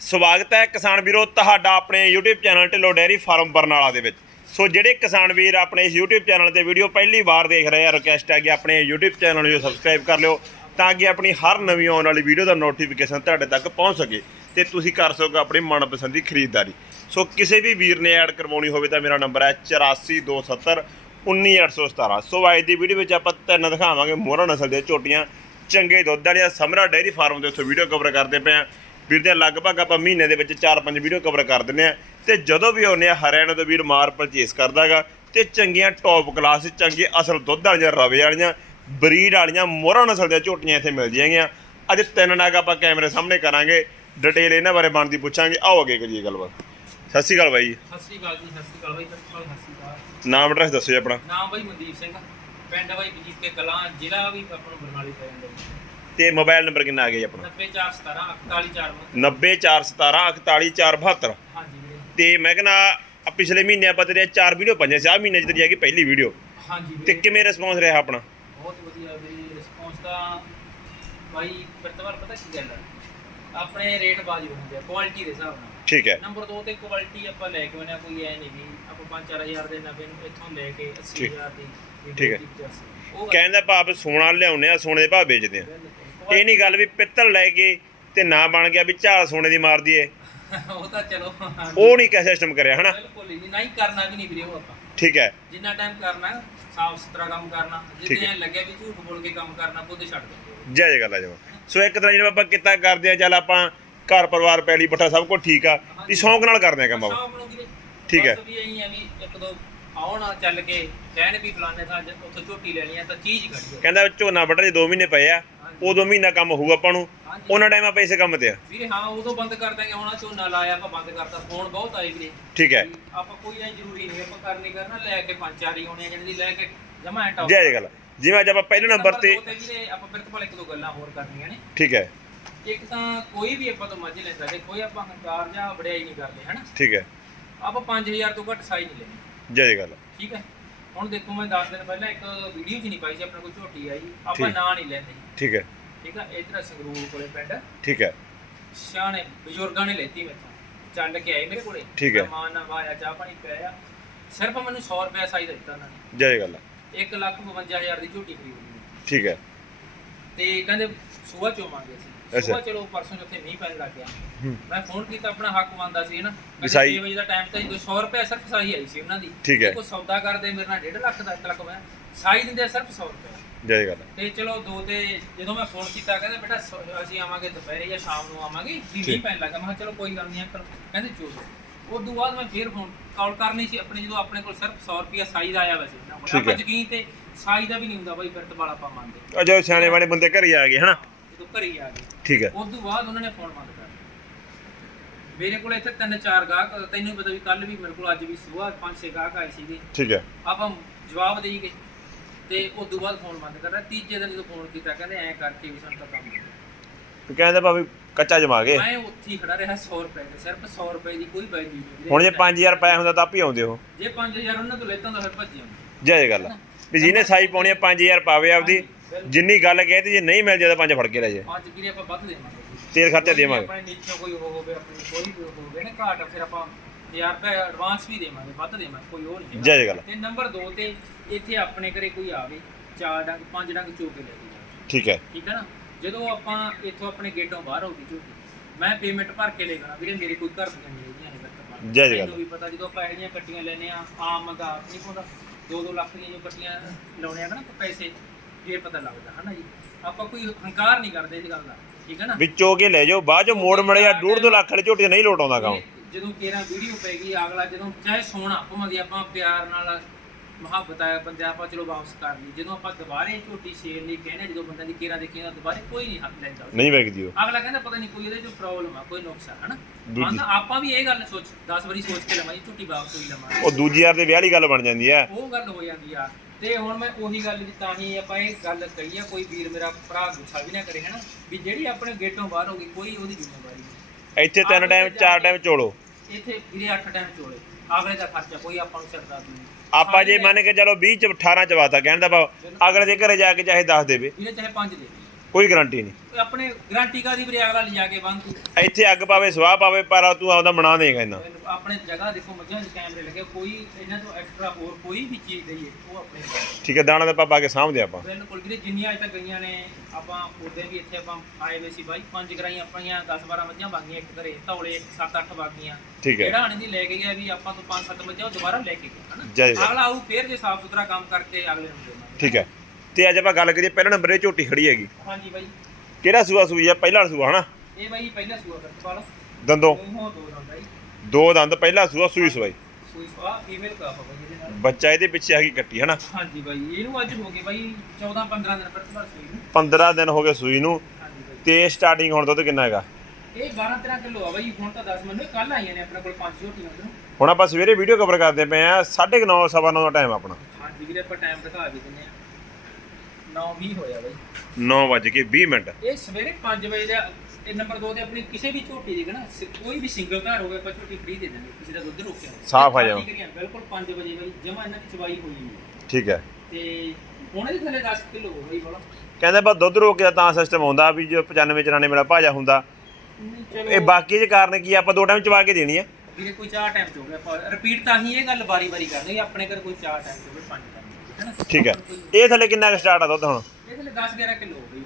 ਸਵਾਗਤ ਹੈ ਕਿਸਾਨ ਵੀਰੋ ਤੁਹਾਡਾ ਆਪਣੇ YouTube channel Dhillon dairy farm Barnala ਦੇ ਵਿੱਚ। ਸੋ ਜਿਹੜੇ ਕਿਸਾਨ ਵੀਰ ਆਪਣੇ ਇਸ YouTube ਚੈਨਲ ਤੇ ਵੀਡੀਓ ਪਹਿਲੀ ਵਾਰ ਦੇਖ ਰਹੇ ਆ ਰਿਕਵੈਸਟ ਹੈ ਕਿ ਆਪਣੇ YouTube ਚੈਨਲ ਨੂੰ ਸਬਸਕ੍ਰਾਈਬ ਕਰ ਲਿਓ ਤਾਂ ਕਿ ਆਪਣੀ ਹਰ ਨਵੀਂ ਆਉਣ ਵਾਲੀ ਵੀਡੀਓ ਦਾ ਨੋਟੀਫਿਕੇਸ਼ਨ ਤੁਹਾਡੇ ਤੱਕ ਪਹੁੰਚ ਸਕੇ ਤੇ ਤੁਸੀਂ ਕਰ ਸਕੋ ਆਪਣੀ ਮਨਪਸੰਦ ਦੀ ਖਰੀਦਦਾਰੀ। ਸੋ ਕਿਸੇ ਵੀ ਵੀਰ ਨੇ ਐਡ ਕਰਵਾਉਣੀ ਹੋਵੇ ਤਾਂ ਮੇਰਾ ਨੰਬਰ ਹੈ 8427 19817 ਸੋ ਅੱਜ ਦੀ ਵੀਡੀਓ ਵਿੱਚ ਆਪਾਂ ਤਿੰਨ ਦਿਖਾਵਾਂਗੇ ਮੋਹਰਾ ਨਸਲ ਦੇ ਝੋਟੀਆਂ। ਚੰਗੇ ਦੁੱਧ ਵਾਲੀਆਂ ਸਮਰਾ ਡੇਅਰੀ ਫਾਰਮ ਦੇ ਉੱਤੇ ਵੀਡੀਓ ਕਵਰ ਕਰਦੇ ਪਏ ਆ ਵੀਰ ਦੇ ਲਗਭਗ ਆਪਾਂ ਮਹੀਨੇ ਦੇ ਵਿੱਚ 4-5 ਵੀਡੀਓ ਕਵਰ ਕਰ ਦਿੰਦੇ ਆ ਤੇ ਜਦੋਂ ਵੀ ਆਉਂਦੇ ਆ ਹਰਿਆਣਾ ਤੋਂ ਵੀਰ ਮਾਰ ਪਰਚੇਸ ਕਰਦਾਗਾ ਤੇ ਚੰਗੀਆਂ ਟੌਪ ਕਲਾਸ ਚੰਗੇ ਅਸਲ ਦੁੱਧ ਵਾਲੀਆਂ ਰਵੇ ਵਾਲੀਆਂ ਬਰੀਡ ਵਾਲੀਆਂ ਮੋਹਰਾ ਨਸਲ ਦੀਆਂ ਝੋਟੀਆਂ ਇੱਥੇ ਮਿਲ ਜਾਣਗੀਆਂ ਅੱਜ ਤਿੰਨ ਨਾਗ ਆਪਾਂ ਕੈਮਰੇ ਸਾਹਮਣੇ ਕਰਾਂਗੇ ਡਿਟੇਲ ਇਹਨਾਂ ਬਾਰੇ ਬਣਦੀ ਪੁੱਛਾਂਗੇ। ਆਓ ਅੱਗੇ ਕਰੀਏ ਗੱਲਬਾਤ। ਸਤਿ ਸ਼੍ਰੀ ਅਕਾਲ ਬਾਈ। ਸਤਿ ਸ੍ਰੀ ਅਕਾਲ ਜੀ ਸਤਿ ਸ੍ਰੀ ਅਕਾਲ ਬਾਈ ਸਤਿ ਸ੍ਰੀ ਅਕਾਲ ਸਤਿ ਸ੍ਰੀ ਅਕਾਲ। ਨਾਮ ਐਡਰੈਸ ਦੱਸੋ ਜੀ ਆਪਣਾ। ਨਾਮ ਬਾਈ ਮਨਦੀਪ ਸਿੰਘ ਪਿੰਡ ਬਾਈ ਬਜੀਤ ਕੇ ਕਲਾਂ ਜ਼ਿਲ੍ਹਾ ਵੀ ਆਪਾਂ ਨੂੰ ਬਰਨਾਲੀ ਪੈ ਜਾਂਦਾ ਜੀ। ਤੇ ਮੋਬਾਈਲ ਨੰਬਰ ਕਿੰਨਾ ਆ ਗਿਆ ਜੀ ਆਪਣਾ? 90417 414 90417 ਹਾਂਜੀ ਵੀਰੇ। ਤੇ ਮੈਂ ਕਹਿੰਦਾ ਆ ਪਿਛਲੇ ਮਹੀਨੇ ਆਪਾਂ ਤੇਰੇ ਚਾਰ ਵੀਡੀਓ ਪਾਈਆਂ ਸੀ ਆ ਮਹੀਨੇ ਚ ਤੇਰੀ ਹੈਗੀ ਪਹਿਲੀ ਵੀਡੀਓ। ਹਾਂਜੀ ਤੇ ਵੀਰੇ ਕਿਵੇਂ ਰਿਸਪੌਂਸ ਰਿਹਾ ਆਪਣਾ? ਬਹੁਤ ਵਧੀਆ ਵੀਰੇ ਰਿਸਪੌਂਸ ਤਾਂ ਬਾਈ ਬਾਅਦ ਪਤਾ ਕੀ ਗੱਲ ਹੈ ਆਪਣੇ ਰੇਟ ਬਾਜੀ ਹੁੰਦੇ ਆ ਕੁਆਲਿਟੀ ਦੇ ਹਿਸਾਬ ਨਾਲ। ਠੀਕ ਹੈ। ਨੰਬਰ 2 ਤੇ ਕੁਆਲਿਟੀ ਆਪਾਂ ਲੈ ਕੇ ਆਉਣਾ ਕੋਈ ਐ ਨਹੀਂ ਵੀ ਆਪਾਂ 5-4000 ਦੇ ਨਵੇਂ ਨੂੰ ਇੱਥੋਂ ਲੈ ਕੇ 80000 ਦੀ ਠੀਕ ਹੈ। ਉਹ ਗੱਲ- ਕਹਿੰਦਾ ਭਾਵ ਸੋਨਾ ਲਿਆਉਨੇ ਆ ਸੋਨੇ ਦੇ ਭਾਅ ਵੇਚਦੇ ਆ ਬਿਲਕੁਲ। ਇਹ ਨਹੀਂ ਗੱਲ ਵੀ ਪਿੱਤਲ ਲੈ ਕੇ ਤੇ ਨਾ ਬਣ ਗਿਆ ਵੀ ਝਾਲ ਸੋਨੇ ਦੀ ਮਾਰ ਦਈਏ। ਉਹ ਤਾਂ ਚਲੋ। ਉਹ ਨਹੀਂ ਕਿਆ ਸਿਸਟਮ ਕਰਿਆ ਹਨਾ? ਬਿਲਕੁਲ ਨਹੀਂ ਨਹੀਂ ਕਰਨਾ ਵੀ ਨਹੀਂ ਵੀਰੇ ਉਹ ਆਪਾਂ। ਠੀਕ ਹੈ। ਜਿੰਨਾ ਟਾਈਮ ਕਰਨਾ ਸਾਫ਼ ਸੁਥਰਾ ਕੰਮ ਕਰਨਾ ਜਿੱਦੇ ਲੱਗਿਆ ਵੀ ਝੂਠ ਬੋਲ ਕੇ ਕੰਮ ਕਰਨਾ ਉਹਦੇ ਛੱਡ ਦੋ ਜੈ ਜੈ ਗੱਲ ਆ ਜਮਾ ਸੋ ਇੱਕ ਤਰ੍ਹਾਂ ਜਿਹੜਾ ਆਪਾਂ ਕਿੱਤਾ ਕਰਦੇ ਆ ਚੱਲ ਆਪਾਂ ਘਰ ਪਰਿਵਾਰ ਪੈਲੀ ਬੱਠਾ ਸਭ ਕੁਝ ਠੀਕ ਆ। ਵੀ ਸ਼ੌਂਕ ਨਾਲ ਕਰਦੇ ਆ ਕੰਮ ਆਪਾਂ। ਠੀਕ ਹੈ। ਵੀ ਐਂ ਆ ਵੀ ਇੱਕ ਦੋ ਆਉਣ ਚੱਲ ਕੇ ਕਹਿਣ ਵੀ ਫਲਾਣੇ ਥਾਂ ਉੱਥੋਂ ਝੋਟੀ ਲੈਣੀ ਆ ਤਾਂ ਚੀਜ਼ ਹੈ ਕਹਿੰਦਾ ਝੋਨਾ ਵੱਢਣ ਦੇ 2 ਮਹੀਨੇ ਪਏ ਆ। ਉਦੋਂ ਮਹੀਨਾ ਕੰਮ ਹੋਊ ਆਪਾਂ ਨੂੰ। ਹਾਂਜੀ। ਉਹਨਾਂ ਟਾਈਮ ਆਪਾਂ ਇਸੇ ਕੰਮ ਤੇ ਆ। ਵੀਰੇ ਹਾਂ ਉਦੋਂ ਬੰਦ ਕਰ ਦਾਂਗੇ ਹੁਣ ਆਹ ਝੋਨਾ ਲਾਇਆ ਆਪਾਂ ਬੰਦ ਕਰਤਾ ਫੋਨ ਬਹੁਤ ਆਏ ਵੀਰੇ। ਠੀਕ ਹੈ। ਆਪਾਂ ਕੋਈ ਐ ਜ਼ਰੂਰੀ ਨਹੀਂ ਆਪਾਂ ਕਰ ਨਹੀਂ ਕਰਨਾ ਲੈ ਕੇ ਪੰਜ ਚਾਰ ਹੀ ਹੋਣੇ ਦੀ ਲੈ ਕੇ ਜਮਾ ਐ ਟੌਪ ਜੈ ਜੈ ਗੱਲ। ਜਿਵੇਂ ਅੱਜ ਆਪਾਂ ਪਹਿਲੇ ਨੰਬਰ ਤੇ ਵੀਰੇ ਆਪਾਂ ਫਿਰ ਤੋਂ ਇੱਕ ਦੋ ਗੱਲਾਂ ਹੋਰ ਕਰਨੀਆਂ ਨੇ। ਠੀਕ ਹੈ। ਇੱਕ ਤਾਂ ਕੋਈ ਵੀ ਆਪਾਂ ਤੋਂ ਮੱਝ ਲੈਂਦਾ ਜੇ ਕੋਈ ਆਪਾਂ ਹੰਕਾਰ ਜਾਂ ਵਡਿਆਈ ਨਹੀਂ ਕਰਦੇ ਹਨਾ? ਠੀਕ ਹੈ। ਆਪਾਂ 5000 ਤੋਂ ਘੱਟ ਸਾਈ ਨਹੀਂ ਲੈਣੀ ਜੈ ਜੈ ਗੱਲ। ਠੀਕ ਹੈ। ਹੁਣ ਦੇਖੋ ਮੈਂ 10 ਦਿਨ ਪਹਿਲਾਂ ਇੱਕ ਵੀਡੀਓ 'ਚ ਨਹੀਂ ਪਾਈ ਸੀ ਆਪਣੇ ਕੋਲ ਝੋਟੀ ਆਈ। ਆਪਾਂ ਠੀਕ। ਨਾਂ ਨਹੀਂ ਲੈਂਦੇ। ਠੀਕ ਹੈ। ਠੀਕ ਹੈ ਇਧਰ ਸੰਗਰੂਰ ਕੋਲੇ ਪਿੰਡ ਠੀਕ ਹੈ। ਸਿਆਣੇ ਬਜ਼ੁਰਗਾਂ ਨੇ ਲੈਤੀ ਮੈਥੋਂ ਚੱਲ ਕੇ ਆਏ ਮੇਰੇ ਕੋਲੇ। ਠੀਕ ਹੈ। ਮੈਂ ਮਾਂ ਨਾਲ ਵਾਇਆ ਚਾਹ ਪਾਣੀ ਪਿਆ ਸਿਰਫ ਮੈਨੂੰ 100 ਰੁਪਏ ਸਾਈ ਦਾ ਦਿੱਤਾ ਉਹਨਾਂ ਨੇ। ਜੈ ਗੱਲ 1 ਲੱਖ 52000 ਦੀ ਝੋਟੀ ਖਰੀਦੀ ਠੀਕ ਹੈ। ਤੇ ਕਹਿੰਦੇ ਸੂਆ ਚੋਂ ਮੰਗੇ ਸੀ ਅੱਛਾ। ਸੂਆ ਚਲੋ ਪਰਸੋਂ ਜਿੱਥੇ ਮੀਂਹ ਪੈਣ ਲੱਗ ਗਿਆ। ਹੂੰ। ਮੈਂ ਫੋਨ ਕੀਤਾ ਆਪਣਾ ਹੱਕ ਮੰਨਦਾ ਸੀ ਨਾ ਵੀ ਸਾਈ- 6 ਵਜੇ ਦਾ ਟਾਈਮ ਤਾਂ 100 ਰੁਪਏ ਸਿਰਫ ਸਾਈ ਆਈ ਸੀ ਉਹਨਾਂ ਦੀ। ਠੀਕ ਹੈ। ਕੋਈ ਸੌਦਾ ਕਰਦੇ ਮੇਰੇ ਨਾਲ 1.5 ਲੱਖ ਦਾ 1 ਲੱਖ ਮੈਂ ਸਾਈ ਦਿੰਦੇ ਸਿਰਫ 100 ਰੁਪਏ ਜੈ ਗੱਲ ਤੇ ਚਲੋ ਦੋ ਤੇ ਜਦੋਂ ਮੈਂ ਫੋਨ ਕੀਤਾ ਕਹਿੰਦੇ ਬੇਟਾ ਸ- ਅਸੀਂ ਆਵਾਂਗੇ ਦੁਪਹਿਰੇ ਜਾਂ ਸ਼ਾਮ ਨੂੰ ਆਵਾਂਗੇ ਮੀਂਹ ਠੀਕ। ਪੈਣ ਲੱਗਾ। ਮੈਂ ਕਿਹਾ ਚਲੋ ਕੋਈ ਗੱਲ ਨਹੀਂ ਅੰਕਲ। ਕਹਿੰਦੇ ਚਲੋ ਉਸ ਤੋਂ ਬਾਅਦ ਮੈਂ ਫੇਰ ਫੋਨ ਕਾਲ ਕਰਨੀ ਸੀ ਆਪਣੇ ਜਦੋਂ ਆਪਣੇ ਕੋਲ ਸਿਰਫ 100 ਰੁਪਏ ਸਾਈ ਦਾ ਆਇਆ ਵੈਸੇ। ਨਾ ਠੀਕ ਹੈ। ਯਕੀਨ ਤੇ ਸਾਈ ਦਾ ਵੀ ਨਹੀਂ ਹੁੰਦਾ ਬਾਈ ਫਿਰਤ ਵਾਲਾ ਆਪਾਂ ਮੰਨਦੇ ਆ ਜੋ ਸਿਆਣੇ ਵਾਲੇ ਬੰਦੇ ਘਰੇ ਆ ਗਏ ਹਨਾ? ਜਦੋਂ ਘਰੇ ਹੀ ਆ ਗਏ। ਠੀਕ ਹੈ। ਉਸ ਤੋਂ ਬਾਅਦ ਉਹਨਾਂ ਨੇ ਫੋਨ ਬੰਦ ਕਰ ਦਿੱਤਾ। ਮੇਰੇ ਕੋਲ ਇੱਥੇ ਤਿੰਨ ਚਾਰ ਗਾਹਕ ਤੈਨੂੰ ਪਤਾ ਵੀ ਕੱਲ ਵੀ ਮੇਰੇ ਕੋਲ ਅੱਜ ਵੀ ਸੁਬਾਹ ਪੰਜ ਛੇ ਗਾਹਕ ਆਏ ਸੀਗੇ। ਠੀਕ ਹੈ। ਆਪਾਂ ਜਵਾਬ ਦੇਈ ਗਏ ਤੇ ਉਸ ਤੋਂ ਬਾਅਦ ਫੋਨ ਬੰਦ ਕਰਦਾ ਤੀਜੇ ਦਿਨ ਜਦੋਂ ਫੋਨ ਕੀਤਾ ਕਹਿੰਦੇ ਐਂ ਕਰਕੇ ਵੀ ਸਾਨੂੰ ਤਾਂ ਕੰਮ ਨਹੀਂ। ਤੇ ਕਹਿੰਦੇ ਭਾਵੇਂ ਕੱਚਾ ਜਮਾ ਗਏ ਮੈਂ ਉੱਥੇ ਹੀ ਖੜਾ ਰਿਹਾ 100 ਰੁਪਏ ਤੇ ਸਿਰਫ 100 ਰੁਪਏ ਦੀ ਕੋਈ ਵੈਲਿਊ ਨਹੀਂ ਹੁਣ ਜੇ 5000 ਪਾਇਆ ਹੁੰਦਾ ਤਾਂ ਆਪ ਹੀ ਆਉਂਦੇ ਉਹ। ਜੇ 5000 ਉਹਨਾਂ ਤੋਂ ਲੈਤਾ ਤਾਂ ਫਿਰ ਭੱਜ ਜਾਂਦੇ ਜੈ ਜੈ ਗੱਲ ਆ। ਵੀ ਜਿਹਨੇ ਸਾਈ ਪਾਉਣੀ ਆ 5000 ਪਾਵੇ ਆਪਦੀ। ਜਿੰਨੀ ਗੱਲ ਕਹਿਤੀ ਜੇ ਨਹੀਂ ਮਿਲ ਜਾਂਦਾ ਪੰਜ ਫੜ ਕੇ ਲੈ ਜੇ ਅੱਜ ਵੀਰੇ ਆਪਾਂ ਵੱਧ ਦੇਵਾਂਗੇ। ਤੇਲ ਖਰਚਾ ਦੇਵਾਂਗੇ। ਆਪਣੇ ਨੀਚੋਂ ਕੋਈ ਉਹ ਹੋਵੇ ਆਪਣੀ ਕੋਈ ਵੀ ਹੋਵੇ ਨਾ ਘਾਟ ਫਿਰ ਆਪਾਂ 1000 ਰੁਪਏ ਐਡਵਾਂਸ ਵੀ ਦੇਵਾਂਗੇ ਵੱਧ ਦੇਵਾਂਗੇ ਕੋਈ ਉਹ ਨਹੀਂ ਜੈ ਜੈ ਗੱਲ ਆ। ਤੇ ਨੰਬਰ 2 ਤੇ ਇੱਥੇ ਆਪਣੇ ਘਰੇ ਕੋਈ ਆਵੇ ਚਾਰ ਡੰਗ ਪੰਜ ਡੰਗ ਚੋ ਕੇ ਲੈ ਜਾਵੇ। ਠੀਕ ਹੈ। ਠੀਕ ਹੈ ਨਾ? ਜਦੋਂ ਆਪਾਂ ਇੱਥੋਂ ਆਪਣੇ ਗੇਟੋਂ ਬਾਹਰ ਹੋਗੀ ਝੋਟੀ ਮੈਂ ਪੇਮੈਂਟ ਭਰ ਕੇ ਲੈ ਜਾਣਾ ਵੀਰੇ ਮੇਰੇ ਕੋਈ ਘਰ ਦੀਆਂ ਨਹੀਂ ਹੈਗੀਆਂ ਇਹ ਵਰਤਮਾਨ ਜੈ ਜੈ ਗੱਲ। ਮੈਨੂੰ ਵੀ ਪਤਾ ਜਦੋਂ ਆਪਾਂ ਇਹ ਜਿਹੀਆਂ ਕੱਟੀਆਂ ਲੈਨੇ ਆ ਆਮ ਮੰਗਾ ਨਹੀਂ ਪਾਉਂਦਾ 2-2 ਲੱਖ ਦੀਆਂ ਜੋ ਕੱਟੀਆਂ ਲਾਉਣੇ ਆ ਨਾ ਪੈਸੇ ਇਹ ਪਤਾ ਲੱਗਦਾ ਹਨਾ ਜੀ? ਆਪਾਂ ਕੋਈ ਹੰਕਾਰ ਨਹੀਂ ਕਰਦੇ ਇਸ ਗੱਲ ਦਾ ਠੀਕ ਹੈ ਨਾ? ਵਿੱਚੋਂ ਕੇ ਲੈ ਜਾਓ ਬਾਅਦ ਚੋਂ ਮੋੜ ਮੜਿਆ ਡੂਢ ਦੋ ਲੱਖ ਵਾਲੀ ਝੋਟੀ ਨਹੀਂ ਲੋਟ ਆਉਂਦਾ ਕੰਮ। ਇਹ ਜਦੋਂ ਕੇਰਾ ਵੀਡੀਓ ਪੈ ਗਈ ਅਗਲਾ ਜਦੋਂ ਚਾਹੇ ਸੋਹਣਾ ਭਾਵੇਂ ਦੀ ਆਪਾਂ ਪਿਆਰ ਨਾਲ ਮੁਹੱਬਤ ਆ ਬੰਦੇ ਆਪਾਂ ਚਲੋ ਵਾਪਸ ਕਰ ਲਈ। ਜਦੋਂ ਆਪਾਂ ਦੁਬਾਰੇ ਝੋਟੀ ਸ਼ੇਰ ਲਈ ਕਹਿੰਦੇ ਜਦੋਂ ਬੰਦਿਆਂ ਦੀ ਕੇਰਾ ਦੇਖੀ ਤਾਂ ਦੁਬਾਰੇ ਕੋਈ ਨਹੀਂ ਹੱਥ ਲੈਂਦਾ। ਨਹੀਂ ਵੇਚਦੀ ਉਹ। ਅਗਲਾ ਕਹਿੰਦਾ ਪਤਾ ਨਹੀਂ ਕੋਈ ਇਹਦੇ ਚ ਪ੍ਰੋਬਲਮ ਆ ਕੋਈ ਨੁਕਸ ਆ ਹਨਾ? ਮੰਨ ਆਪਾਂ ਵੀ ਇਹ ਗੱਲ ਸੋਚ 10 ਵਾਰੀ ਸੋਚ ਕੇ ਲਵਾਂ ਜੀ ਝੂਠੀ ਵਾਪਸ ਹੋਈ ਲਵਾਂ ਉਹ ਦੂਜੀ ਯਾਰ ਦੇ ਵਿਆਹ ਵਾਲੀ ਗੱਲ ਬਣ ਜਾਂਦੀ ਹੈ ਉਹ ਗੱਲ ਹੋ ਜਾਂਦੀ ਆ। ਤੇ ਹੁਣ ਮੈਂ ਉਹੀ ਗੱਲ ਵੀ ਤਾਂ ਹੀ ਆਪਾਂ ਇਹ ਗੱਲ ਕਹੀ ਆ ਕੋਈ ਵੀਰ ਮੇਰਾ ਭਰਾ ਗੁੱਸਾ ਵੀ ਨਾ ਕਰੇ ਹਨਾ? ਵੀ ਜਿਹੜੀ ਆਪਣੇ ਗੇਟੋਂ ਬਾਹਰ ਹੋ ਗਈ ਕੋਈ ਉਹਦੀ ਜ਼ਿੰਮੇਵਾਰੀ ਨਹੀਂ। ਇੱਥੇ ਤਿੰਨ ਟਾਈਮ ਚਾਰ ਟਾਈਮ ਚੋਲੋ। ਇੱਥੇ ਵੀਰੇ 8 ਟਾਈਮ ਚੋਲੇ। ਅਗਲੇ ਦਾ ਖਰਚਾ ਕੋਈ ਆਪਾਂ ਨੂੰ ਸਰਦਾਰ ਨਹੀਂ। ਆਪਾਂ ਜੇ ਮੰਨ ਕੇ ਚਲੋ 20 ਚ 18 ਚ ਵਾਤਾ ਕਹਿਣ ਦਾ ਭਾਵ ਅਗਲੇ ਦੇ ਘਰੇ ਜਾ ਕੇ ਚਾਹੇ 10 ਦੇਵੇ। ਵੀਰੇ ਚਾਹੇ 5 ਦੇ ਦੇ ਕੋਈ ਗਾਰੰਟੀ ਨਹੀਂ। ਆਪਣੇ ਗਾਰੰਟੀ ਕਾ ਦੀ ਵੀਰੇ ਅਗਲਾ ਲਿਜਾ ਕੇ ਬੰਦ ਤੂੰ। ਇੱਥੇ ਅੱਗ ਪਾਵੇ ਸਵਾਹ ਪਾਵੇ ਪਰ ਤੂੰ ਆਪਦਾ ਬਣਾ ਦੇਗਾ ਇਹਨਾਂ ਆਪਣੇ ਜਗ੍ਹਾ ਦੇਖੋ ਮੱਝਾਂ ਦੇ ਕੈਮਰੇ ਲੱਗੇ ਕੋਈ ਇਹਨਾਂ ਤੋਂ ਐਕਸਟਰਾ ਹੋਰ ਕੋਈ ਵੀ ਚੀਜ਼ ਦਈਏ ਉਹ ਆਪਣੇ। ਠੀਕ ਹੈ ਦਾਣਾ ਤਾਂ ਪਾਪਾ ਕੇ ਸਾਹਮਣੇ ਆਪਾਂ। ਬਿਲਕੁਲ ਵੀਰੇ ਜਿੰਨੀਆਂ ਅਜੇ ਤੱਕ ਗਈਆਂ ਨੇ ਆਪਾਂ ਉਹਦੇ ਵੀ ਇੱਥੇ ਆਪਾਂ ਆਏ ਵੇ ਸੀ ਬਾਈ। ਪੰਜ ਗਰਾਈਆਂ ਆਪਣੀਆਂ 10 12 ਮੱਝਾਂ ਬਾਗੀਆਂ ਇੱਕ ਘਰੇ ਧੌਲੇ 7 8 ਬਾਗੀਆਂ। ਠੀਕ ਹੈ। ਜਿਹੜਾ ਹਣ ਦੀ ਲੈ ਕੇ ਗਿਆ ਵੀ ਆਪਾਂ ਤੋਂ 5 7 ਮੱਝਾਂ ਉਹ ਦੁਬਾਰਾ ਲੈ ਕੇ ਗਿਆ ਹਨਾ? ਅਗਲਾ ਆਊ ਫੇਰ ਜੇ ਸਾਫ਼ ਸੁਥਰਾ ਕੰਮ ਕਰਕੇ ਅਗਲੇ ਨੂੰ ਠੀਕ ਹੈ। ਤੇ ਅੱਜ ਆਪਾਂ ਗੱਲ ਕਰੀਏ ਪਹਿਲਾ ਨੰਬਰ ਇਹ ਝੋਟੀ ਖੜੀ ਹੈਗੀ। ਹਾਂਜੀ ਬਾਈ। ਕਿਹੜਾ ਸੂਆ ਸੂਈ ਆ? ਪਹਿਲਾ ਸੂਆ ਹਨਾ? ਇਹ ਬਾਈ ਪਹਿਲਾ ਸੂਆ ਕਰ ਵਾਲਾ ਦੰਦੋਂ। ਮੂੰਹੋਂ ਦੋ ਦੰਦਾ ਜੀ। ਦੋ ਦੰਦ ਪਹਿਲਾ ਸੂਆ ਸੂਈ ਸਵਾਈ। ਸੂਈ ਸਵਾ ਫੀਮੇਲ ਕਾਫ ਆ ਬਾਈ ਇਹਦੇ ਨਾਲ। ਬੱਚਾ ਇਹਦੇ ਪਿੱਛੇ ਹੈਗੀ ਕੱਟੀ ਹਨਾ? ਹਾਂਜੀ ਬਾਈ ਇਹਨੂੰ ਅੱਜ ਹੋ ਗਏ ਬਾਈ 14 15 ਦਿਨ ਪਰ ਸੂਈ ਨੂੰ। 15 ਦਿਨ ਹੋ ਗਏ ਸੂਈ ਨੂੰ। ਹਾਂਜੀ ਬਾਈ। ਤੇ ਸਟਾਰਟਿੰਗ ਹੁਣ ਦੁੱਧ ਕਿੰਨਾ ਹੈਗਾ? ਇਹ 12 13 ਕਿਲੋ ਆ ਬਾਈ ਹੁਣ ਤਾਂ 10 ਮੈਨੂੰ ਕੱਲ ਆਈਆਂ ਨੇ ਆਪਣੇ ਕੋਲ ਪੰਜ ਝੋਟੀਆਂ ਉਧਰੋਂ ਹੁਣ ਆਪਾਂ ਸਵੇਰੇ ਵੀਡੀਓ ਕਵਰ ਕਰਦੇ ਪਏ ਆ 9:30 ਸਵਾ ਦਾ ਟਾਈਮ ਆਪਣਾ। ਹਾਂਜੀ ਵੀਰੇ ਆਪਾਂ ਟਾਈਮ ਦਿਖਾ ਵੀ ਦਿੰਨੇ ਆ। 9 ਵੀ ਹੋਇਆ ਬਾਈ। 9:20 ਮਿੰਟ। ਇਹ ਸਵੇਰੇ 5 ਵਜੇ ਦਾ ਇਹ ਨੰਬਰ 2 ਤੇ ਆਪਣੀ ਕਿਸੇ ਵੀ ਝੋਟੀ ਦੀ ਨਾ ਸ- ਕੋਈ ਵੀ ਸਿੰਗਲ ਘਰ ਹੋਵੇ ਆਪਾਂ ਝੋਟੀ ਫ੍ਰੀ ਦੇ ਦਾਂਗੇ ਕਿਸੇ ਦਾ ਦੁੱਧ ਰੋਕਿਆ। ਸਾਫ਼ ਆ ਜਾਓ। ਖਾਲੀ ਕਰੀਆਂ, ਬਿਲਕੁਲ 5 ਵਜੇ ਬਾਈ ਜਮਾ ਇਹਨਾਂ ਦੀ ਚਵਾਈ ਹੋਈ ਹੋਈ ਹੈ। ਠੀਕ ਹੈ। ਤੇ ਹੁਣ ਇਹਦੇ ਥੱਲੇ 10 ਕਿਲੋ ਹੋ ਗਈ ਬੋਲਾ। ਕਹਿੰਦੇ ਬਸ ਦੁੱਧ ਰੋਕਿਆ ਤਾਂ ਸਿਸਟਮ ਆਉਂਦਾ ਵੀ ਜੋ 95 94 ਮੇਰਾ ਭਾਜਾ ਹੁੰਦਾ। ਚਲੋ। ਇਹ ਬਾਕੀ ਦੇ ਕਾਰਨ ਕੀ ਆ, ਆਪਾਂ ਦੋ ਟਾਈਮ ਚਵਾ ਕੇ ਦੇਣੀ ਆ। ਵੀਰੇ ਕੋਈ ਚਾਰ ਟਾਈਮ ਚ ਹੋ ਗਿਆ ਰਿਪੀਟ ਤਾਂ ਹੀ ਇਹ ਗੱਲ ਵਾਰੀ-ਵਾਰੀ ਕਰਦੇ ਆਪਣੇ ਘਰ ਕੋਈ ਚਾਰ ਟਾਈਮ ਚ ਹੋਵੇ ਪੰਜ ਟਾਈਮ ਹੈ ਨਾ ਠੀਕ ਹੈ। ਇਹ ਥੱਲੇ ਕਿੰਨਾ ਕੁ ਸਟਾਰਟ ਆ ਦੁੱਧ ਹੁਣ? ਇਹ ਥੱਲੇ 10 11 ਕਿਲੋ ਹੋ ਗਈ।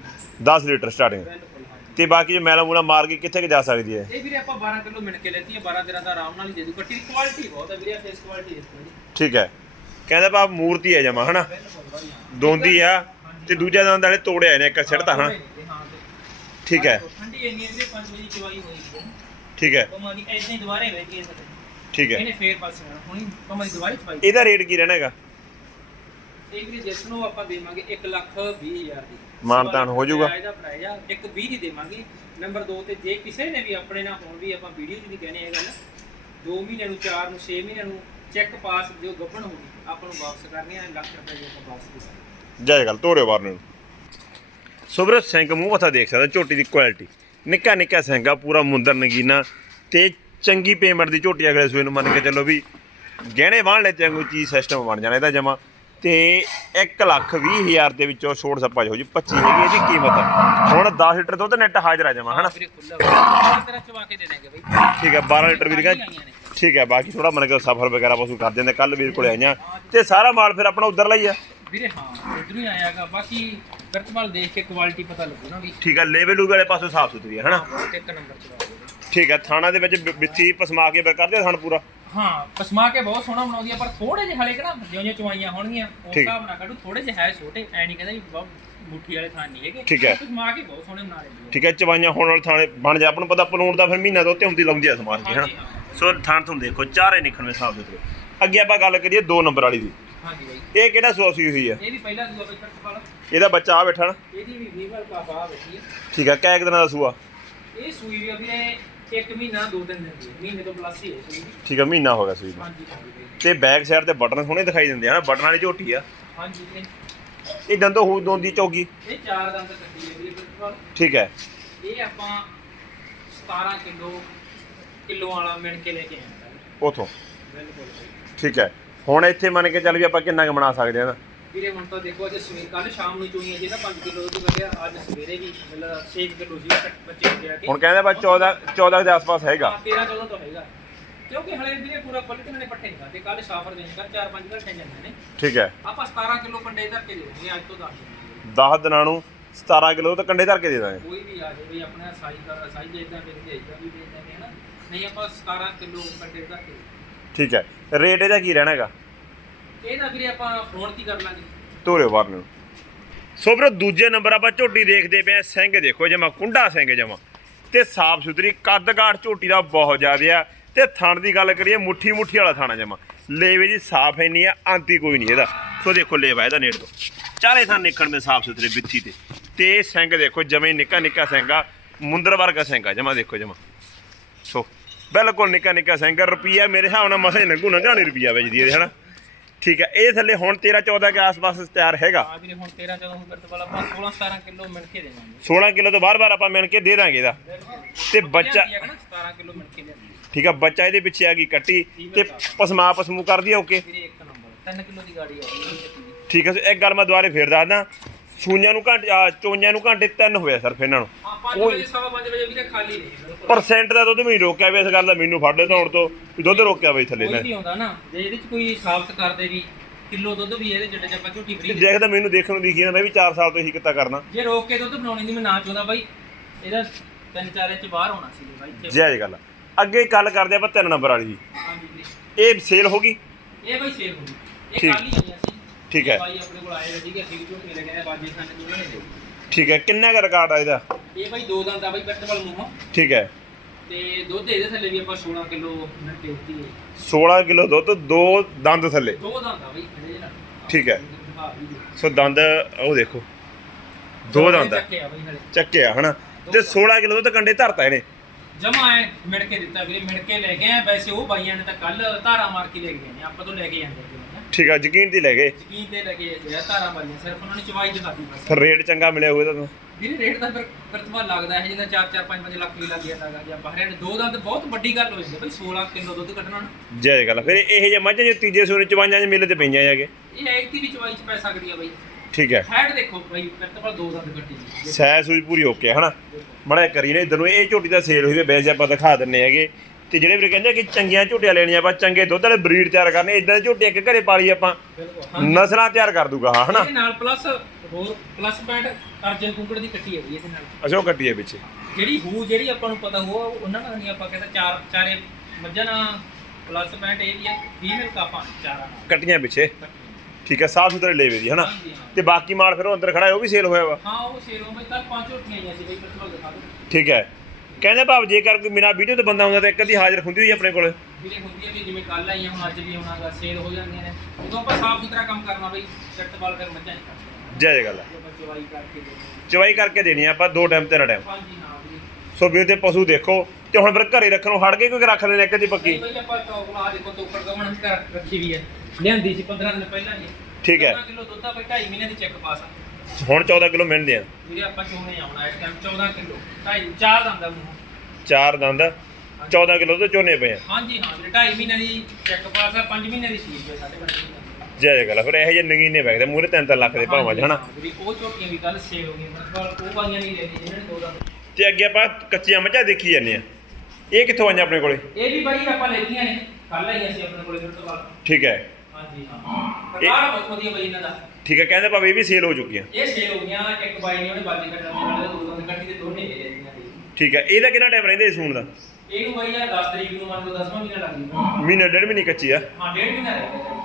10 ਲੀਟਰ ਸਟਾਰਟਿੰਗ ਬਿਲਕੁਲ ਹਾਂਜੀ ਤੇ ਬਾਕੀ ਜੋ ਮੈਲਾ ਮੂਲਾ ਮਾਰ ਕੇ ਕਿੱਥੇ ਕੁ ਜਾ ਸਕਦੀ ਹੈ? ਇਹ ਵੀਰੇ ਆਪਾਂ 12 ਕਿਲੋ ਮਿਣ ਕੇ ਲੈਤੀ ਹੈ 12 13 ਦਾ ਆਰਾਮ ਨਾਲ ਹੀ ਦੇ ਦੂ ਕੱਟੀ ਦੀ ਕੁਆਲਿਟੀ ਬਹੁਤ ਹੈ ਵੀਰੇ ਫੇਸ ਕੁਆਲਿਟੀ ਦੇਖੋ ਜੀ ਠੀਕ ਹੈ। ਕਹਿੰਦੇ ਬਾ ਮੂਰਤੀ ਹੈ ਜਮਾ ਹਨਾ? ਬਿਲਕੁਲ ਵਧੀਆ ਦੋਂਦੀ ਆ ਤੇ ਦੂਜਾ ਦੰਦ ਵਾਲੇ ਤੋੜਿਆ ਨੇ ਇੱਕ ਸਿੜਤਾ ਹਨਾ? ਹਾਂ ਠੀਕ ਹੈ। ਠੰਡੀ ਇੰਨੀ ਵੀਰੇ 5 ਵਜੇ ਚਵਾਈ ਹੋਈ ਸੀ। ਠੀਕ ਹੈ। ਕਮਾਂ ਦੀ ਐਦਾਂ ਹੀ ਦੁਬਾਰੇ ਕੇ ਸਕਦੇ ਠੀਕ ਹੈ। ਇਹਨੇ ਫੇਰ ਪਾਸੇ ਆਉਣਾ ਹੁਣੀ ਕਮਾਂ ਦੀ ਦੁਬਾਰੇ ਚਵਾਈ। ਇਹਦਾ ਰੇਟ ਕੀ ਰਹਿਣਾ ਹੈਗਾ? ਇਹ ਵੀਰੇ ਜਿਸ ਨੂੰ ਆਪਾਂ ਦੇਵਾਂਗੇ 1 ਲੱਖ 20 ਹਜ਼ਾਰ ਦੀ। ਮਾਨਤਾਨ ਹੋ ਜਾਊਗਾ? ਇਹਦਾ ਪ੍ਰਾਈਜ਼ ਆ ਇੱਕ 20 ਦੀ ਦੇਵਾਂਗੇ। ਨੰਬਰ 2 ਤੇ ਜੇ ਕਿਸੇ ਨੇ ਵੀ ਆਪਣੇ ਨਾਲ ਹੁਣ ਵੀ ਆਪਾਂ ਵੀਡੀਓ 'ਚ ਵੀ ਕਹਿੰਦੇ ਇਹ ਗੱਲ 2 ਮਹੀਨਿਆਂ ਨੂੰ 4 ਨੂੰ 6 ਮਹੀਨਿਆਂ ਨੂੰ ਚੈੱਕ ਪਾਸ ਜੋ ਗੱਭਣ ਹੋਊਗੀ ਆਪਾਂ ਨੂੰ ਵਾਪਸ ਕਰਨੀ ਆ ਲੱਖ ਰੁਪਏ ਜੋ ਆਪਾਂ ਵਾਪਸ ਦਾਂਗੇ। ਜੈ ਗੱਲ ਤੋੜਿਓ ਬਾਹਰ ਨੂੰ। ਸੁਬਰਤ ਸਿੰਘ ਮੂੰਹ ਮੱਥਾ ਦੇਖ ਸਕਦਾ ਝੋਟੀ ਦੀ ਕੁਆਲਿਟੀ ਨਿੱਕਾ ਨਿੱਕਾ ਸਿੰਘਾ ਪੂਰਾ ਮੁੰਦਰ ਨਗੀਨਾ ਤੇ ਚੰਗੀ ਪੇਮੈਂਟ ਦੀ ਝੋਟੀ ਅਗਲੇ ਸੂਏ ਨੂੰ ਮੰਨ ਕੇ ਚੱਲੋ ਵੀ ਗਹਿਣੇ ਬਾਣ ਲੈ ਵਾਂਗੂ ਚੀਜ਼ ਸਿਸਟਮ ਬਣ ਜਾਣਾ ਇਹਦਾ ਜਮਾ। ਤੇ 1 ਲੱਖ 20 ਹਜ਼ਾਰ ਦੇ ਵਿੱਚੋਂ ਛੋੜ ਸੱਪਾ ਹੋ ਜੀ 25 ਹੈਗੀ ਇਹਦੀ ਕੀਮਤ। ਹੁਣ 10 ਲੀਟਰ ਦੁੱਧ ਨੈਟ ਹਾਜ਼ਰ ਆ ਜਮਾ ਹਨਾ? ਵੀਰੇ ਖੁੱਲਾ ਹੋਇਆ ਤੇਰਾ ਚਵਾ ਕੇ ਦੇ ਦਾਂਗੇ ਬਈ ਠੀਕ ਹੈ 12 ਲੀਟਰ ਵੀਰ ਨੇ ਠੀਕ ਹੈ ਬਾਕੀ ਥੋੜਾ ਮਨ ਕੇ ਸਫਰ ਵਗੈਰਾ ਪਸ਼ੂ ਕਰ ਦਿੰਦੇ ਕੱਲ ਵੀਰ ਕੋਲੇ ਆਈਆਂ ਤੇ ਸਾਰਾ ਮਾਲ ਫਿਰ ਆਪਣਾ ਉਧਰ ਲਈ ਆ। ਵੀਰੇ ਹਾਂ ਇਧਰੋਂ ਹੀ ਆਇਆਗਾ ਬਾਕੀ ਗਰਤਵਾਲ ਦੇਖ ਕੇ ਕੁਆਲਿਟੀ ਪਤਾ ਲੱਗੂ ਨਾ ਵੀ। ਠੀਕ ਹੈ ਲੇਵਲ ਵਾਲੇ ਪਾਸੋਂ ਸਾਫ਼ ਸੁਥਰੀ ਹੈ ਹਨਾ ਇੱਕ ਨੰਬਰ ਚਵਾ ਠੀਕ ਹੈ ਥਾਣਾ ਦੇ ਵਿੱਚ ਬਿੱਥੀ ਪਸਮਾ ਕੇ ਫਿਰ ਕਰਦੇ ਥਣ ਪੂਰਾ? ਹਾਂ ਪਸਮਾ ਕੇ ਬਹੁਤ ਸੋਹਣਾ ਬਣਾਉਂਦੀ ਆ ਪਰ ਥੋੜੇ ਜਿਹੇ ਹਲੇ ਕਿਹੜਾ ਜਿਉਂ ਜਿਉਂ ਚਵਾਈਆਂ ਹੋਣਗੀਆਂ ਉਸ ਠੀਕ। ਹਿਸਾਬ ਨਾਲ ਕੱਢੂ ਥੋੜੇ ਜਿਹੇ ਹੈ ਛੋਟੇ ਐ ਨਹੀਂ ਕਹਿੰਦਾ ਵੀ ਬਹੁਤ ਮੁੱਠੀ ਵਾਲੇ ਥਾਨ ਨਹੀਂ ਹੈਗੇ। ਠੀਕ ਹੈ। ਪਸਮਾ ਕੇ ਬਹੁਤ ਸੋਹਣੇ ਬਣਾ ਲੈਂਦੀ ਠੀਕ ਹੈ ਚਵਾਈਆਂ ਹੋਣ ਵਾਲੇ ਥਾਣੇ ਬਣ ਜਾ ਆਪਾਂ ਨੂੰ ਪਤਾ ਪਲੂਣ ਦਾ ਫਿਰ ਮਹੀਨਾ ਤੋਂ ਉੱਤੇ ਹੁੰਦੀ ਲਾਉਂਦੀ ਆ ਸਮਾਨ ਕੇ ਹਨਾ? ਹਾਂਜੀ ਹਾਂ। ਸੋ ਥਾਣ ਤੁਹਾਨੂੰ ਦੇਖੋ ਚਾਰੇ ਨਿਕਲਵੇਂ ਹਿਸਾਬ ਦੇ ਤੇ ਅੱਗੇ ਆਪਾਂ ਗੱਲ ਕਰੀਏ 2 ਨੰਬਰ ਵਾਲੀ ਦੀ। ਹਾਂਜੀ ਬਾਈ। ਇਹ ਕਿਹੜਾ ਸੋਸੀ ਹੋਈ ਆ? ਇਹ ਵੀ ਪਹਿਲਾਂ ਦੂਆ ਬਈ ਵਾਲਾ ਇਹਦਾ ਬੱਚਾ ਆ ਬੈਠਾ ਨਾ। ਇਹਦੀ ਵੀ ਵੀਵਰ ਕਾ ਬਾਹ ਬੈਠੀ ਹੈ ਠੀਕ ਹੈ ਕੈ ਇੱਕ ਦਿਨਾਂ ਦਾ ਸੂਆ? ਇਹ ਸੂਈ ਵੀ ਵੀਰੇ ਇੱਕ ਮਹੀਨਾ ਦੋ ਦਿਨ ਦਿੰਦੀ ਹੈ ਮਹੀਨੇ ਤੋਂ ਪਲੱਸ ਹੀ ਹੈ ਸੂਈ ਵੀ। ਠੀਕ ਹੈ ਮਹੀਨਾ ਹੋ ਗਿਆ ਸੂਈ ਨੂੰ ਹਾਂਜੀ ਹਾਂਜੀ। ਬਾਈ। ਤੇ ਬੈਕ ਸਾਈਡ ਤੇ ਬਟਨ ਸੋਹਣੇ ਦਿਖਾਈ ਦਿੰਦੇ ਆ ਨਾ ਬਟਨ ਵਾਲੀ ਝੋਟੀ ਆ। ਹਾਂਜੀ ਵੀਰੇ ਇਹ ਦੰਦੋਂ ਹੂ ਦੋਂਦੀ ਚੌਗੀ। ਇਹ ਚਾਰ ਦੰਦ ਕੱਟੀ ਹੈ ਵੀਰੇ ਬਿਲਕੁਲ। ਠੀਕ ਹੈ। ਇਹ ਆਪਾਂ 17 ਕਿਲੋ ਕਿਲੋ ਵਾਲਾ ਮਿਣ ਕੇ ਲੈ ਕੇ ਆਏ ਹਾਂ ਉਥੋਂ। ਬਿਲਕੁਲ। ਠੀਕ ਹੈ। ਹੁਣ ਇੱਥੇ ਮੰਨ ਕੇ ਚੱਲ ਵੀ ਆਪਾਂ ਕਿੰਨਾ ਕੁ ਬਣਾ ਸਕਦੇ ਆ ਨਾ। ਵੀਰੇ ਹੁਣ ਤਾਂ ਦੇਖੋ ਅੱਜ ਸਵੇਰ ਕੱਲ ਸ਼ਾਮ ਨੂੰ ਚੋਈਆਂ ਜਿਹਦਾ 5 ਕਿਲੋ ਦੁੱਧ ਕੱਢਿਆ ਅੱਜ ਸਵੇਰੇ ਵੀ ਮਤਲਬ 6 ਕਿਲੋ ਸੀ ਬੱਚੇ ਦੇ ਕੇ। ਹੁਣ ਕਹਿੰਦੇ ਬਾ 14 14 ਦੇ ਆਸ-ਪਾਸ ਹੈਗਾ। ਹਾਂ 13 14 ਤਾਂ ਹੈਗਾ। ਕਿਉਂਕਿ ਹਲੇ ਵੀਰੇ ਪੂਰਾ ਪਲਟ ਨੇ ਪੱਠੇ ਨਹੀਂ ਖਾਦੇ ਕੱਲ ਸਾਫਰ ਦੇ ਕਰ 4 5 ਘੰਟੇ ਜਾਂਦੇ ਨੇ। ਠੀਕ ਹੈ। ਆਪਾਂ 17 ਕਿਲੋ ਕੰਡੇ ਧਰ ਕੇ ਦੇ ਦੇਣਗੇ ਅੱਜ ਤੋਂ ਦੱਸ ਦਿੰਦੇ 10 ਦਿਨਾਂ ਨੂੰ 17 ਕਿਲੋ ਤਾਂ ਕੰਡੇ ਧਰ ਕੇ ਦੇ ਦਾਂਗੇ। ਕੋਈ ਵੀ ਆ ਜਾਵੇ ਵੀ ਆਪਣਾ ਸਾਈ ਕਰ ਸਾਈ ਜੇ ਇਦਾਂ ਵੇਚਦੇ ਇਦਾਂ ਵੀ ਦੇ ਦਿੰਦੇ ਹਨਾ ਨਹੀਂ ਆਪਾਂ 17 ਕਿਲੋ ਕੰਡੇ ਧਰ ਕੇ ਠੀਕ ਹੈ। ਰੇਟ ਇਹਦਾ ਕੀ ਰਹਿਣਾ ਹੈਗਾ? ਇਹਦਾ ਵੀਰੇ ਆਪਾਂ ਫੋਨ ਕੀ ਕਰ ਲਾਂਗੇ ਤੋਰਿਓ ਬਾਹਰ ਨੂੰ। ਸੋ ਵੀਰੋ ਦੂਜੇ ਨੰਬਰ ਆਪਾਂ ਝੋਟੀ ਦੇਖਦੇ ਪਏ ਆ ਸਿੰਘ ਦੇਖੋ ਜਮਾ ਕੁੰਡਾ ਸਿੰਘ ਜਮਾ। ਤੇ ਸਾਫ਼ ਸੁਥਰੀ ਕੱਦਗਾੜ ਝੋਟੀ ਦਾ ਬਹੁਤ ਜ਼ਿਆਦਾ ਆ। ਤੇ ਥਣ ਦੀ ਗੱਲ ਕਰੀਏ ਮੁੱਠੀ ਮੁੱਠੀ ਵਾਲਾ ਥਾਣਾ ਜਮਾ। ਲੇਵੇ ਜੀ ਸਾਫ਼ ਇੰਨੀ ਆ ਆਂਤੀ ਕੋਈ ਨਹੀਂ ਇਹਦਾ। ਸੋ ਦੇਖੋ ਲੇਵਾ ਇਹਦਾ ਨੇੜ ਤੋਂ। ਚਾਰੇ ਥਾਂ ਨਿਕਲਣ ਦੇ ਸਾਫ਼ ਸੁਥਰੇ ਬਿੱਥੀ ਤੇ। ਤੇ ਸਿੰਘ ਦੇਖੋ ਜਮੇ ਨਿੱਕਾ ਨਿੱਕਾ ਸਿੰਘ ਮੁੰਦਰ ਵਰਗਾ ਸਿੰਘ ਜਮਾ ਦੇਖੋ ਜਮਾ। ਸੋ ਬਿਲਕੁਲ ਨਿੱਕਾ ਨਿੱਕਾ ਸਿੰਘ ਰੁਪਈਆ ਮੇਰੇ ਹਿਸਾਬ ਨਾਲ ਮਸੇ ਨੰਗੂ ਨੰਗਾ ਨਹੀਂ ਰੁਪਈਆ ਵੇਚਦੀ ਇਹਦੇ ਹਨਾ? ਠੀਕ ਹੈ ਇਹ ਥੱਲੇ ਹੁਣ 13 14 ਕੇ ਆਸ-ਪਾਸ ਤਿਆਰ ਹੈਗਾ। ਆ ਵੀਰੇ ਹੁਣ 13 14 ਕਰਤ ਵਾਲਾ ਆਪਾਂ 16 17 ਕਿਲੋ ਮਿਣ ਕੇ ਦੇਵਾਂਗੇ। 16 ਕਿਲੋ ਤੋਂ ਬਾਰ-ਬਾਰ ਆਪਾਂ ਮਿਣ ਕੇ ਦੇ ਦਾਂਗੇ ਇਹਦਾ। ਤੇ ਬੱਚਾ ਲਿਆਂਦੀ ਹੈਗਾ ਨਾ 17 ਕਿਲੋ ਮਿਣ ਕੇ ਲਿਆਂਦੀ ਠੀਕ ਆ ਬੱਚਾ ਇਹਦੇ ਪਿੱਛੇ ਆ ਗਈ ਕੱਟੀ ਤੇ ਪਸਮਾ ਪਸਮੂ ਕਰਦੀ ਆ ਓਕੇ। ਵੀਰੇ ਇੱਕ ਨੰਬਰ। 3 ਕਿਲੋ ਦੀ ਗਾੜੀ ਆ ਠੀਕ ਹੈ ਸੋ ਇੱਕ ਗੱਲ ਮੈਂ ਦੁਬਾਰੇ ਫੇਰ ਦੱਸਦਾ। ਸੂਈਆਂ ਨੂੰ ਘੰਟੇ ਆ ਚੋਈਆਂ ਨੂੰ ਘੰਟੇ ਤਿੰਨ ਹੋਇਆ ਸਿਰਫ ਇਹਨਾਂ ਨੂੰ। ਹਾਂ 5 ਉਹ- ਵਜੇ ਸਵਾ 5 ਵਜੇ ਵੀਰੇ ਖਾਲੀ ਬਿਲਕੁਲ ਪਰਸੈਂਟ ਦਾ ਦੁੱਧ ਵੀ ਨਹੀਂ ਰੋਕਿਆ ਵੀ ਇਸ ਗੱਲ ਦਾ ਮੈਨੂੰ ਫੜ ਲੈ ਦੌੜ ਤੋਂ ਵੀ ਦੁੱਧ ਰੋਕਿਆ ਬਈ ਥੱਲੇ ਕੋਈ ਨੇ ਨਹੀਂ ਆਉਂਦਾ ਨਾ ਜੇ ਇਹਦੇ ਚ ਕੋਈ ਸਾਬਤ ਕਰਦੇ ਵੀ ਕਿਲੋ ਦੁੱਧ ਵੀ ਇਹਦੇ ਜਿਹੜੇ ਆਪਾਂ ਤੇ ਫਰੀ ਦੇਖਦਾ ਮੈਨੂੰ ਦੇਖਣ ਨੂੰ ਦਿਖੀ ਜਾਂਦਾ ਵੀ 4 ਸਾਲ ਤੋਂ ਇਹੀ ਕਿੱਤਾ ਕਰਨਾ। ਜੇ ਰੋਕ ਕੇ ਦੁੱਧ ਬਣਾਉਣੀ ਨਹੀਂ ਮੈਂ ਨਾ ਚਾਹੁੰਦਾ ਬਾਈ ਇਹਦਾ ਤਿੰਨ ਚਾਰ ਇੰਚ ਬਾਹਰ ਹੋਣਾ ਸੀ ਬਾਈ ਇੱਥੇ। ਜਾਇਜ਼ ਗੱਲ। ਆ। ਅੱਗੇ ਗੱਲ ਕਰਦੇ ਆਪਾਂ ਤਿੰਨ ਨੰਬਰ ਵਾਲੀ ਜੀ। ਹਾਂਜੀ ਵੀਰੇ ਇਹ ਸੇਲ ਹੋ ਗਈ? ਇਹ ਬਾਈ ਸੇਲ ਹੋ ਗਈ। ਇਹ ਠੀਕ। ਖਾਲੀ ਆਈਆਂ ਸੀ ਠੀਕ ਹੈ। ਆਪਣੇ ਕੋਲ ਠੀਕ ਹੈ ਠੀਕ ਬਾਜੀ ਨੂੰ ਹੈ ਕਿੰਨਾ ਕੁ ਰਿਕਾਰਡ ਆ ਇਹਦਾ? ਇਹ ਬਾਈ ਦੋ ਦੰਦ ਆ ਬਾਈ ਪੈਟ ਵਾਲ ਮੂੰਹ। ਠੀਕ ਹੈ। ਤੇ ਦੁੱਧ ਇਹਦੇ ਥੱਲੇ ਵੀ ਆਪਾਂ 16 ਕਿਲੋ ਨੱਟੇ ਦਿੱਤੀ ਹੈ। 16 ਕਿਲੋ ਦੁੱਧ ਦੋ ਦੰਦ ਥੱਲੇ? ਦੋ ਦੰਦ ਆ ਬਾਈ ਇਹਦੇ ਨਾਲ ਠੀਕ ਹੈ। ਸੋ ਦੰਦ ਉਹ ਦੇਖੋ। ਦੋ ਦੰਦ ਚੱਕਿਆ ਹਨਾ? ਤੇ 16 ਕਿਲੋ ਦੁੱਧ ਕੰਡੇ ਧਰਤਾ ਇਹਨੇ? ਜਮਾ ਐ ਮਿਣ ਕੇ ਦਿੱਤਾ ਵੀਰੇ ਮਿਣ ਕੇ ਲੈ ਗਏ ਆ। ਵੈਸੇ ਉਹ ਬਾਈਆਂ ਨੇ ਤਾਂ ਕੱਲ ਧਾਰਾ ਮਾਰ ਕੇ ਲੈ ਗਏ ਨੇ ਆਪਾਂ ਤੋਂ ਲੈ ਕੇ ਜਾਂਦੇ ਨਾ ਠੀਕ ਆ ਯਕੀਨ ਤੇ ਲੈ ਗਏ। ਯਕੀਨ ਤੇ ਲੈ ਕੇ ਜਿਹੜਾ ਧਾਰਾ ਮਾਰੀਆਂ ਸਿਰਫ ਉਹਨਾਂ ਨੇ ਚਵਾਈ ਦਿਖਾਤੀ ਬਸ। ਫਿਰ ਰੇਟ ਚੰਗਾ ਮਿਲਿਆ ਹੋਇਆ ਤੁਹਾਨੂੰ? ਵੀਰੇ ਰੇਟ ਦਾ ਫਿਰ ਕਰਤਮਾ ਲੱਗਦਾ ਹੈ ਜਿੰਦਾ 4 4 5 5 ਲੱਖ ਵੀ ਲੱਗ ਜਾਂਦਾ ਹੈਗਾ ਜਾਂ ਬਾਹਰ ਦੋ ਦੰਦ ਬਹੁਤ ਵੱਡੀ ਗੱਲ ਹੋ ਜਾਂਦੀ ਹੈ ਬਈ 16 ਕਿਲੋ ਦੁੱਧ ਕੱਢਣਾ ਨਾ। ਜੈ ਗੱਲ ਆ। ਫਿਰ ਇਹ ਜਿਹੇ ਮੱਝਾਂ ਜੇ ਤੀਜੇ ਸੂਰੇ ਚਵਾਈਆਂ ਚ ਮੇਲੇ ਤੇ ਪਈਆਂ ਜਾਗੇ ਇਹ ਐਕ ਦੀ ਵੀ ਚਵਾਈ ਚ ਪੈ ਸਕਦੀ ਆ ਬਈ। ਠੀਕ ਹੈ। ਹੈਡ ਦੇਖੋ ਬਈ ਕਰਤਮਾ ਦੋ ਦੰਦ ਕੱਢੀ ਜੀ ਸੈ ਸੂਈ ਪੂਰੀ ਓਕੇ ਹਨਾ? ਮੜਾ ਕਰੀ ਨੇ ਇਧਰ ਨੂੰ ਇਹ ਝੋਟੀ ਦਾ ਸੇਲ ਹੋਈ ਵੀ ਵੈਸੇ ਆਪਾਂ ਦਿਖਾ ਦਿੰਨੇ ਹੈਗੇ। ਤੇ ਜਿਹੜੇ ਵੀਰੇ ਕਹਿੰਦੇ ਕਿ ਚੰਗੀਆਂ ਝੋਟੀਆਂ ਲੈਣੀਆਂ ਆਪਾਂ ਚੰਗੇ ਦੁੱਧ ਵਾਲੇ ਬਰੀਡ ਤਿਆਰ ਕਰਨੇ ਇਦਾਂ ਦੀ ਝੋਟੀ ਇੱਕ ਘਰੇ ਪਾਲੀ ਆਪਾਂ। ਹਾਂ ਨਸਲਾਂ ਤਿਆਰ ਕਰ ਦੂਗਾ ਹਾਂ ਹਨਾ? ਇਹਦੇ ਨਾਲ ਪਲੱਸ ਹੋਰ ਪਲੱਸ ਪੁਆਇੰਟ ਅਰਜਨ ਕੁੰਕੜ ਦੀ ਕੱਟੀ ਹੈਗੀ ਇਹਦੇ ਨਾਲ। ਅਸ਼ੋ ਕੱਟੀ ਹੈ ਪਿੱਛੇ। ਜਿਹੜੀ ਹੂ ਜਿਹੜੀ ਆਪਾਂ ਨੂੰ ਪਤਾ ਹੋ ਉਹਨਾਂ ਨਾਲ ਨਹੀਂ ਆਪਾਂ ਕਹਿੰਦਾ ਚਾਰ ਚਾਰੇ ਮੱਝਾਂ ਨਾਲ ਪਲੱਸ ਪੁਆਇੰਟ ਇਹ ਵੀ ਹੈ ਫੀਮੇਲ ਕਾਫਾਂ ਚਾਰਾਂ ਨਾਲ। ਕੱਟੀਆਂ ਪਿੱਛੇ? ਠੀਕ ਹੈ ਸਾਫ਼ ਸੁਥਰੇ ਲੇਵੇ ਦੀ ਹਨਾ? ਹਾਂਜੀ, ਹਾਂ। ਤੇ ਬਾਕੀ ਮਾਲ ਫਿਰ ਉਹ ਅੰਦਰ ਖੜਾ ਹੈ ਉਹ ਵੀ ਸੇਲ ਹੋਇਆ ਵਾ? ਹਾਂ ਉਹ ਸ਼ੇਰੋਂ ਬਈ ਕੱਲ ਪੰਜ ਝੋਟੀਆਂ ਆਈਆਂ ਸੀ ਬਈ ਪ੍ਰਤੀਭਾ ਦਿਖਾ ਦੋ ਠੀਕ ਹੈ। ਕਹਿੰਦੇ ਭਾਵ ਜੇਕਰ ਕੋਈ ਬਿਨਾ ਵੀਡੀਓ ਤੇ ਬੰਦਾ ਹੁੰਦਾ ਤਾਂ ਇੱਕ ਅੱਧੀ ਹਾਜ਼ਰ ਹੁੰਦੀ ਹੋਈ ਆਪਣੇ ਕੋਲ। ਵੀਰੇ ਹੁੰਦੀ ਹੈ ਵੀ ਜਿਵੇਂ ਕੱਲ ਆਈਆਂ ਹੁਣ ਅੱਜ ਵੀ ਆਉਣਾਗਾ ਸੇਲ ਹੋ ਜਾਂਦੀਆਂ ਨੇ। ਉਦੋਂ ਆਪਾਂ ਸਾਫ਼ ਸੁਥਰਾ ਕੰਮ ਕਰਨਾ ਬਈ ਸ਼ਰਟ ਬਾਲ ਕਰ ਮੱਝਾਂ ਨਹੀਂ ਕਰਦੇ ਜੈ ਜੈ ਗੱਲ ਆਪਾਂ ਚਵਾਈ ਕਰਕੇ ਦੇ ਚਵਾਈ ਕਰਕੇ ਦੇਣੀ ਆ ਆਪਾਂ ਦੋ ਟਾਈਮ ਤਿੰਨ ਟਾਈਮ ਹਾਂਜੀ ਹਾਂ ਵੀਰੇ। ਸੋ ਵੀਰ ਦੇ ਪਸ਼ੂ ਦੇਖੋ ਤੇ ਹੁਣ ਫਿਰ ਘਰੇ ਰੱਖਣ ਨੂੰ ਹਟ ਗਏ ਕੋਈ ਰੱਖ ਲੈਣੇ ਇੱਕ ਅੱਧੀ ਪੱਕੀ? ਬਈ ਆਪਾਂ ਟੌਪ ਲਾ ਦੇਖੋ ਤੋਕੜ ਗਵਣ ਕਰ ਰੱਖੀ ਵੀ ਹੈ ਲਿਆਂਦੀ ਸੀ 15 ਦਿਨ ਪਹਿਲਾਂ ਜੀ ਠੀਕ ਹੈ। 14 ਕਿਲੋ ਦੁੱਧ ਆ ਬਈ 2.5 ਮਹੀਨੇ ਦੀ ਚੈੱਕ ਪਾਸ ਆ ਹੁਣ 14 ਕਿਲੋ ਮਿਲਦੇ ਆ। ਵੀਰੇ ਆਪਾਂ ਚੋਣੇ ਆਉਣਾ? ਇਸ ਟਾਈਮ 14 ਕਿਲੋ। ਢਾਈ ਚਾਰ ਦੰਦ ਮੂੰਹ ਚਾਰ ਦੰਦ। 14 ਕਿਲੋ ਤੋਂ ਝੋਨੇ ਪਏ ਆ। ਹਾਂਜੀ ਹਾਂ ਵੀਰੇ ਢਾਈ ਮਹੀਨੇ ਦੀ ਚੈੱਕ ਪਾਸ ਆ 5 ਮਹੀਨੇ ਦੀ ਸੀਲ ਹੈ ਸਾਡੇ ਦੀ। ਜੈ ਜੈ ਗੱਲ। ਫਿਰ ਇਹੋ ਜਿਹੇ ਨਗੀਨੇ ਵਗਦੇ ਮੂਰੇ ਤਿੰਨ ਤਿੰਨ ਲੱਖ ਦੇ ਭਾਵਾਂ ਚ ਹਨਾ? ਉਹ ਝੋਟੀਆਂ ਵੀ ਕੱਲ ਸੇਲ ਹੋ ਗਈਆਂ ਮਤਲਬ ਉਹ ਬਾਈਆਂ ਨਹੀਂ ਲੈਂਦੀ ਜਿਹਨਾਂ ਨੇ ਦੋ ਦੰਦ। ਤੇ ਅੱਗੇ ਆਪਾਂ ਕੱਚੀਆਂ ਮੱਝਾਂ ਦੇਖੀ ਜਾਂਦੇ ਆ। ਇਹ ਕਿੱਥੋਂ ਆਈਆਂ ਆਪਣੇ ਕੋਲੇ? ਇਹ ਵੀ ਬਾਈ ਆਪਾਂ ਲੈਤੀਆਂ ਨੇ ਕੱਲ ਆਈਆਂ ਸੀ ਆਪਣੇ ਕੋਲੇ ਫਿਰ ਤੋਂ ਬਾਅਦ। ਠੀਕ ਹੈ। ਹਾਂਜੀ ਹਾਂ। ਪ੍ਰਕਾਰ ਬਹੁਤ ਵਧੀਆ ਬਾਈ ਇਹਨਾਂ ਦਾ। ਠੀਕ ਹੈ ਕਹਿੰਦੇ ਭਾਵੇਂ ਇਹ ਵੀ ਸੇਲ ਹੋ ਚੁੱਕੀਆਂ। ਇਹ ਸੇਲ ਹੋ ਗਈਆਂ ਇੱਕ ਬਾਈ ਨੇ ਉਹਨੇ ਬਾਜੀ ਕੱਟਣ ਦੇ ਨਾਲ ਦੋ ਕੱਟੀ ਤੇ ਦੋਨੇ ਦੇ ਦਿੱਤੀਆਂ। ਠੀਕ ਹੈ ਇਹਦਾ ਕਿੰਨਾ ਟਾਈਮ ਰਹਿੰਦਾ ਇਸ ਸੂਣ ਦਾ? ਇਹਨੂੰ ਬਾਈ ਯਾਰ 10 ਤਰੀਕ ਨੂੰ ਮੰਨ ਲਓ 10ਵਾਂ ਮਹੀਨਾ ਲੱਗ ਜੂਗਾ ਮਹੀਨਾ ਡੇਢ ਮਹੀਨੇ ਕੱਚੀ ਆ। ਹਾਂ ਡੇਢ ਮਹੀਨਾ ਰਹਿ ਗਿਆ।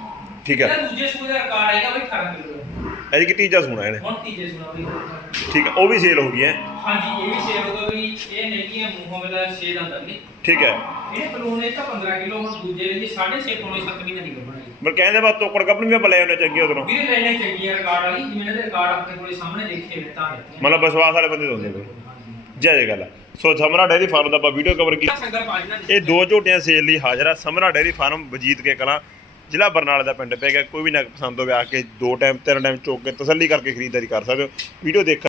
ਠੀਕ ਹੈ। ਇਹਦਾ ਦੂਜੇ ਸੂਏ ਦਾ ਰਿਕਾਰਡ ਆਏਗਾ ਬਈ 18 ਕਿਲੋ ਦਾ ਇਹਦੀ ਕਿ ਤੀਜਾ ਸੂਣਾ ਇਹਨੇ। ਹੁਣ ਤੀਜੇ ਸੂਣਾ ਬਈ ਠੀਕ ਹੈ ਉਹ ਵੀ ਸੇਲ ਹੋ ਗਈ ਹੈ। ਹਾਂਜੀ ਇਹ ਵੀ ਸੇਲ ਹੋਗਾ ਵੀ ਇਹ ਨੇਕੀਆਂ ਮੂੰਹੋਂ ਵਾਲਾ 6 ਦੰਦ ਨੇ ਠੀਕ ਹੈ। ਇਹਨੇ ਬਲੂਨ ਇਹ ਤਾਂ 15 ਕਿਲੋ ਹੁਣ ਦੂਜੇ ਦੇ 6.5 ਪੌਣੇ 7 ਮਹੀਨੇ ਦੀ ਗੱਭਣ ਹੈ। ਬਲ ਕਹਿੰਦੇ ਬਾ ਤੋਕੜ ਕੱਪਣੀ ਵੀ ਆਪਾਂ ਲੈ ਆਉਣੇ ਚੰਗੀ ਉਧਰੋਂ। ਵੀਰੇ ਲੈਣੇ ਚੰਗੀ ਆ ਰਿਕਾਰਡ ਵਾਲੀ ਜਿਵੇਂ ਇਹਦੇ ਰਿਕਾਰਡ ਆਪਣੇ ਕੋਲੇ ਸਾਹਮਣੇ ਦੇਖੇ ਤਾਂ ਲੈਤੀਆਂ ਮਤਲਬ ਵਿਸ਼ਵਾਸ ਵਾਲੇ ਬੰਦੇ ਤੋਂ ਹੁੰਦੇ ਕੋਈ ਜੈ ਜੈ ਗੱਲ। ਆ। ਸੋ ਸਮਰਾ ਡੇਰੀ ਫਾਰਮ ਦਾ ਆਪਾਂ ਵੀਡੀਓ ਕਵਰ ਕੀਤਾ। ਸੰਗਰ ਦੀ ਇਹ ਦੋ ਝੋਟੀਆਂ ਸੇਲ ਲਈ ਹਾਜ਼ਰ ਆ। Samra dairy farm Wajid Ke Kalan. ਜ਼ਿਲ੍ਹਾ ਬਰਨਾਲਾ ਦਾ ਪਿੰਡ ਪੈ ਗਿਆ। ਕੋਈ ਵੀ ਨਾ ਪਸੰਦ ਹੋਵੇ ਆ ਕੇ ਦੋ ਟਾਈਮ ਤਿੰਨ ਟਾਈਮ ਚੋਕ ਕੇ ਤਸੱਲੀ ਕਰਕੇ ਖਰੀਦਦਾਰੀ ਕਰ ਸਕਦੇ ਹੋ। ਵੀਡੀਓ ਦੇਖ